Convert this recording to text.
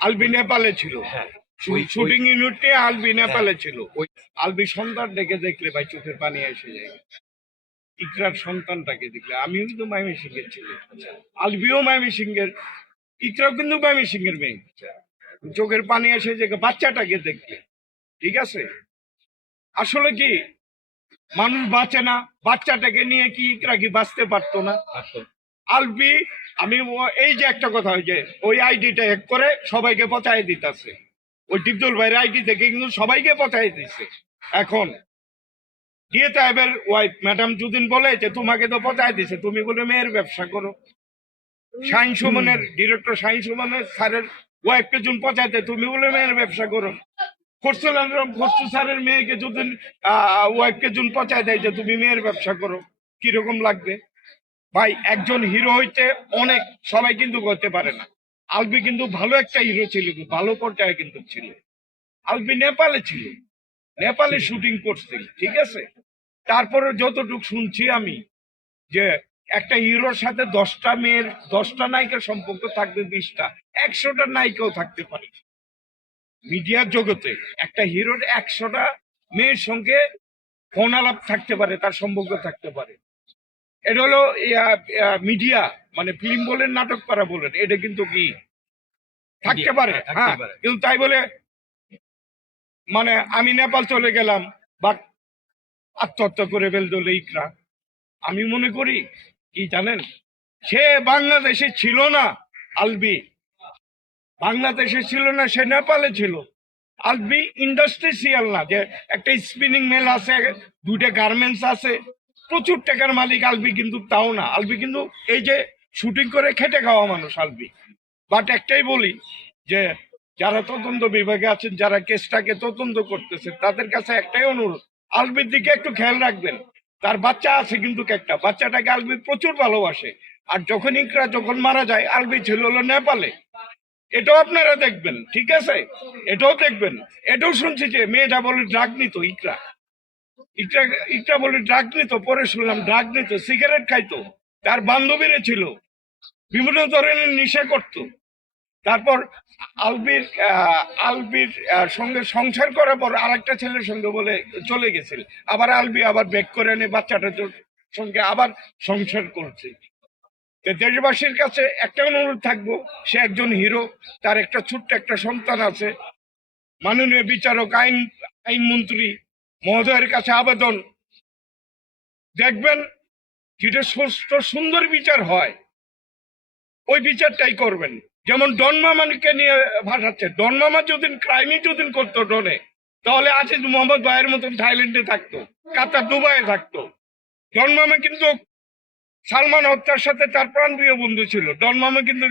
আলবি নেপালে ছিল। হ্যাঁ শুটিং ইউনিটে আলবি নেপালে ছিল। ওই আলবি সন্তান দেখে দেখলে ভাই চোখের পানি এসে যায়। ইকরার সন্তানটাকে দেখলে, আমিও কিন্তু মাইমি সিং এর ছিল, আলবিও মাইমি সিং এর, ইকরাও কিন্তু মাইমি সিং এর মেয়ে। চোখের পানি এসে যে বাচ্চাটাকে দেখলে, ঠিক আছে। আসলে কি মানুষ বাঁচে না, বাচ্চাটাকে নিয়ে কি ইকরা কি বাঁচতে পারতো না? আলবি, আমি এই যে একটা কথা, ওই যে ওই আইডিটা হ্যাক করে সবাইকে পচাই দিতেছে, ওই টিপদুল ভাইয়ের আইডি থেকে কিন্তু সবাইকে পচাই দিচ্ছে। এখন দিয়ে সাহেবের ওয়াইফ ম্যাডাম যুদিন বলে যে তোমাকে তো পচাই দিছে, তুমি বলে মেয়ের ব্যবসা করো। শাহিন সুমনের ডিরেক্টর শাহিন সুমনের স্যারের ওয়াইফকে যুন পচাইতে, তুমি বলে মেয়ের ব্যবসা করো। খরচু স্যারের মেয়েকে যদি ওয়াইফকে যুন পচাই দেয় যে তুমি মেয়ের ব্যবসা করো, কিরকম লাগবে ভাই? একজন হিরো হইতে অনেক, সবাই কিন্তু করতে পারে না। আলবি কিন্তু ভালো একটা হিরো ছিল, ভালো পর্যায়ে কিন্তু ছিল। আলবি নেপালে ছিল, নেপালে শুটিং করছিল, ঠিক আছে। তারপরে যতটুকু শুনছি আমি, যে একটা হিরোর সাথে 10টা মেয়ের 10টা নায়িকার সম্পর্ক থাকবে, 20টা 100টা নায়িকাও থাকতে পারে। মিডিয়ার জগতে একটা হিরোর 100টা মেয়ের সঙ্গে ফোন আলাপ থাকতে পারে, তার সম্পর্ক থাকতে পারে। এটা হলো মিডিয়া, মানে ফিল্ম বলেন, নাটক করা বলেন, এটা কিন্তু কি থাকতে পারে। হ্যাঁ, কিন্তু তাই বলে মানে আমি নেপাল চলে গেলাম বা আত্মহত্যা করে ফেলতো ইকরা, আমি মনে করি কি জানেন, সে বাংলাদেশে ছিল না। আলবি বাংলাদেশে ছিল না, সে নেপালে ছিল। আলবি ইন্ডাস্ট্রিয়াল না যে একটা স্পিনিং মেল আছে, 2টা গার্মেন্টস আছে, প্রচুর টাকার মালিক আলবি কিন্তু তাও না। আলবি কিন্তু এই যে শুটিং করে খেটে খাওয়া মানুষ আলবি। বাট একটাই বলি যে যারা তদন্ত বিভাগে আছেন, যারা কেসটাকে তদন্ত করতেছে, তাদের কাছে একটাই অনুরোধ, আলবির দিকে একটু খেয়াল রাখবেন। তার বাচ্চা আছে কিন্তু, একটা বাচ্চাটাকে আলবি প্রচুর ভালোবাসে। আর যখন ইকরা যখন মারা যায়, আলবি ছিল হলো নেপালে। এটাও আপনারা দেখবেন, ঠিক আছে, এটাও দেখবেন। এটাও শুনছি যে মেয়েটা বলে ড্রাগ নিত, ইকরা ইকরা ইকরা বলে ড্রাগ নিত, পরে শুনলাম ড্রাগ নিত, সিগারেট খাইতো, তার বান্ধবীরা ছিল, বিভিন্ন ধরনের নেশা করতো। তারপর আলবির সঙ্গে সংসার করার পর আরেকটা ছেলের সঙ্গে বলে চলে গেছিল, আবার আলবি আবার ব্যাক করে এনে বাচ্চাটার সঙ্গে আবার সংসার করছে। দেশবাসীর কাছে একটা অনুরোধ থাকবো, সে একজন হিরো, তার একটা ছোট্ট একটা সন্তান আছে। মাননীয় বিচারক, আইনমন্ত্রী মহোদয়ের কাছে আবেদন, দেখবেন যেটা সুস্থ সুন্দর বিচার হয়, ওই বিচারটাই করবেন। যেমন ডন মামাকে নিয়ে ভাসাচ্ছে, ডন মামা যদি ক্রাইমই যদি করতো ডনে, তাহলে আজিজ মোহাম্মদ ভাইয়ের মতন থাইল্যান্ডে থাকতো, কাতার, দুবাইয়ে থাকতো। ডন মামা কিন্তু সালমান হত্যার সাথে তার প্রাণপ্রিয় বন্ধু ছিল। ডন মামা কিন্তু